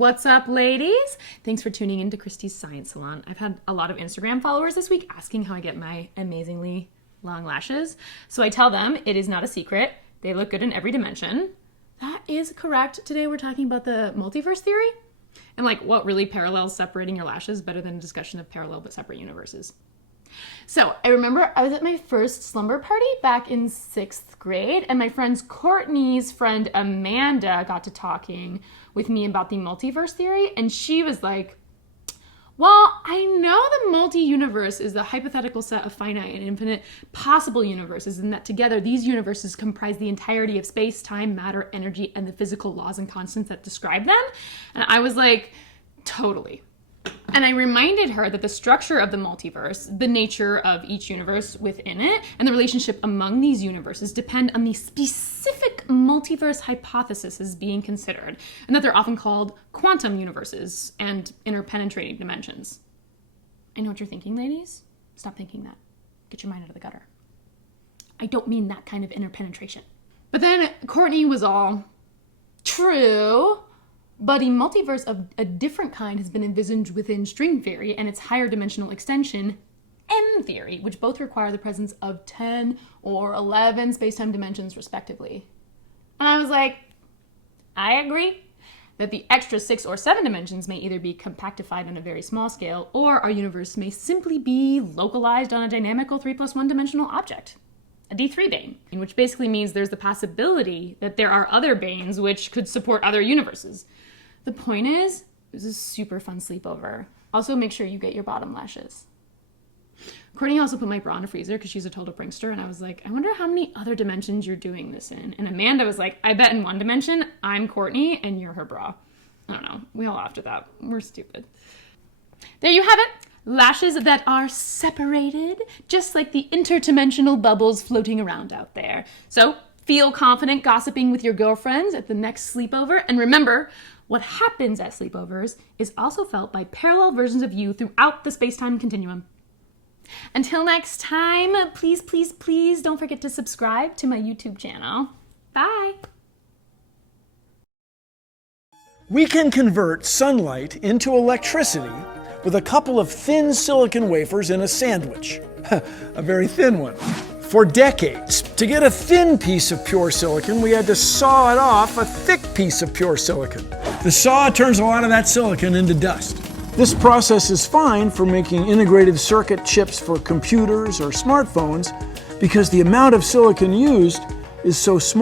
What's up, ladies? Thanks for tuning in to Christy's Science Salon. I've had a lot of Instagram followers this week asking how I get my amazingly long lashes. So I tell them it is not a secret. They look good in every dimension. That is correct. Today we're talking about the multiverse theory and like what really parallels separating your lashes better than a discussion of parallel but separate universes. So I remember I was at my first slumber party back in 6th grade, and my friend's Courtney's friend Amanda got to talking with me about the multiverse theory, and she was like, well, I know the multi-universe is the hypothetical set of finite and infinite possible universes, and that together these universes comprise the entirety of space, time, matter, energy, and the physical laws and constants that describe them. And I was like, totally. And I reminded her that the structure of the multiverse, the nature of each universe within it, and the relationship among these universes depend on the specific multiverse hypothesis being considered, and that they're often called quantum universes and interpenetrating dimensions. I know what you're thinking, ladies. Stop thinking that. Get your mind out of the gutter. I don't mean that kind of interpenetration. But then Courtney was all, true, but a multiverse of a different kind has been envisioned within string theory and its higher dimensional extension, M theory, which both require the presence of 10 or 11 space-time dimensions, respectively. And I was like, I agree that the extra 6 or 7 dimensions may either be compactified on a very small scale, or our universe may simply be localized on a dynamical 3+1 dimensional object, a D3 bane, which basically means there's the possibility that there are other banes which could support other universes. The point is, this is a super fun sleepover. Also, make sure you get your bottom lashes. Courtney also put my bra in a freezer because she's a total prankster, and I was like, I wonder how many other dimensions you're doing this in. And Amanda was like, I bet in one dimension, I'm Courtney and you're her bra. I don't know. We all laughed at that. We're stupid. There you have it. Lashes that are separated, just like the interdimensional bubbles floating around out there. So feel confident gossiping with your girlfriends at the next sleepover. And remember, what happens at sleepovers is also felt by parallel versions of you throughout the space-time continuum. Until next time, please, please, please don't forget to subscribe to my YouTube channel. Bye. We can convert sunlight into electricity with a couple of thin silicon wafers in a sandwich. A very thin one. For decades, to get a thin piece of pure silicon, we had to saw it off a thick piece of pure silicon. The saw turns a lot of that silicon into dust. This process is fine for making integrated circuit chips for computers or smartphones because the amount of silicon used is so small.